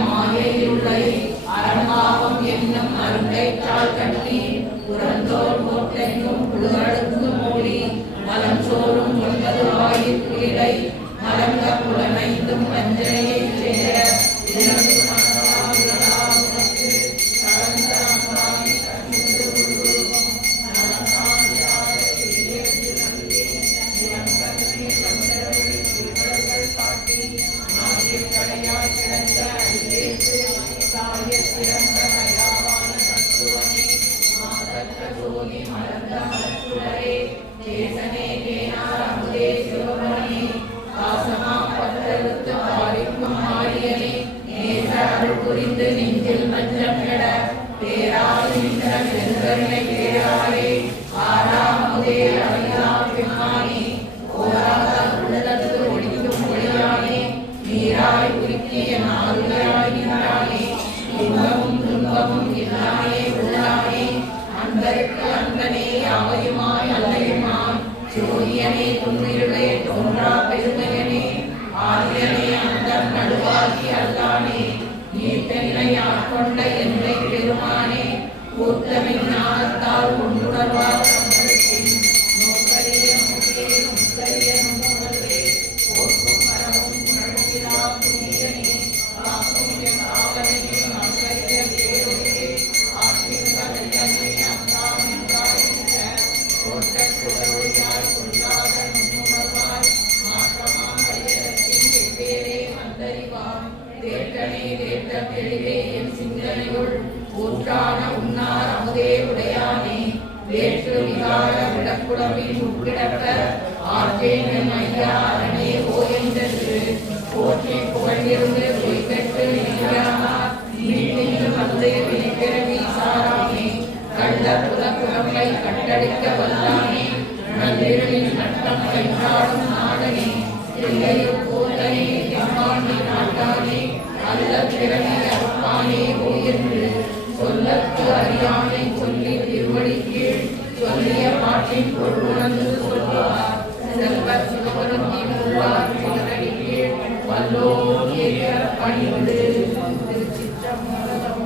மாயையுள்ளை அறம்பாவம் என்னும் அருங்கைற்றால் கட்டி புறந்தோர் போட்டெங்கும் புழுகளுக்கு மூடி மலம் சோறும் 9 ஆயிற்குயிலை மலங்க புலனைந்தும் வஞ்சனையை சேர புரிந்து நெஞ்சில் மஞ்சம் கெட பேரால் நின்ற பெருங்கருணை பேராரே ஆறாமுதே அழியா பெம்மானே ஓராத உள்ளத்து ஒழிக்கும் ஒளியானே நீராய் உருக்கிய நாளுடையாய் நின்றானே இன்பமும் துன்பமும் இல்லானே உள்ளானே அன்பருக்கு அன்பனே அவையுமாய் அல்லையுமாய் சூரியனே துன்னிருளே தோன்றா பெருமையனே ஆரியனே அந்தம் நடுவாகி அல்லானே நீத்தென்னை ஆட்கொண்ட என்னை பெருமானே கூத்தமின் ஞானத்தால் கொண்டுணர்வார் நோக்கரிய முகே முக்கரிய நுகர்வே போக்கும் மரமும் உணர்விலா புனியனே காக்கும் என் ஆவலனே மக்கரிய பேரொழியே ஆற்றின் கலையனே அந்தாம் என்றாயின்ற கோட்ட குடொழியாய் சொல்லாத நுண்ணுணர்வாய் மாற்றமாம் கையகத்தின் வெவ்வேறே வந்தறிவாம் தேட்டனே தேட்ட தெளிவே என் சிந்தனையுள் ஊற்றான உன்னார் அமுதே உடையானே வேற்று விகார விடக்குடம்பில் உட்கிடப்ப ஆற்றேன் ஐயா அரணே ஓயென்று போற்றி புகழ்ந்திருந்து பொய்கட்டு நினைக்கிறார் நீட்டின்று வந்து வினைப்பிறவி சாராமே கள்ள புதக்குழம்பை கட்டடிக்க வல்லானே நள்ளிரவின் நட்டம் கைத்தாடும் நாடனே இல்லையில் போதனே எம்மாண்டி நாட்டானே அல்ல பிறனை அறுப்பானே ஓயென்று சொல்லத்து அறியானை சொல்லி திருவடி கீழ் சொல்லிய பாட்டின் பொருளுணர்ந்து சொல்வார் செல்வர் சிவபெருந்தின் உள்ளார் சிவனடி கீழ் வல்லோர் ஏற்ற பணிந்து திருச்சிற்றம்பலம்.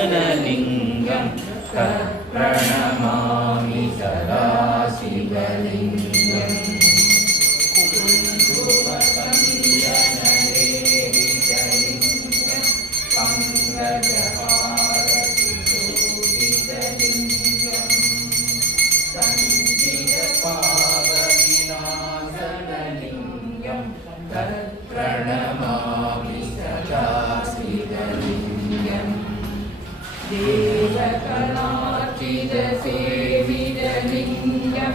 विनाशनलिङ्गं प्रणमामि सदा शिवलिङ्गम् प्रणमामि सदा शिवलिङ्गम् देवकलार्चितसेवितलिङ्गं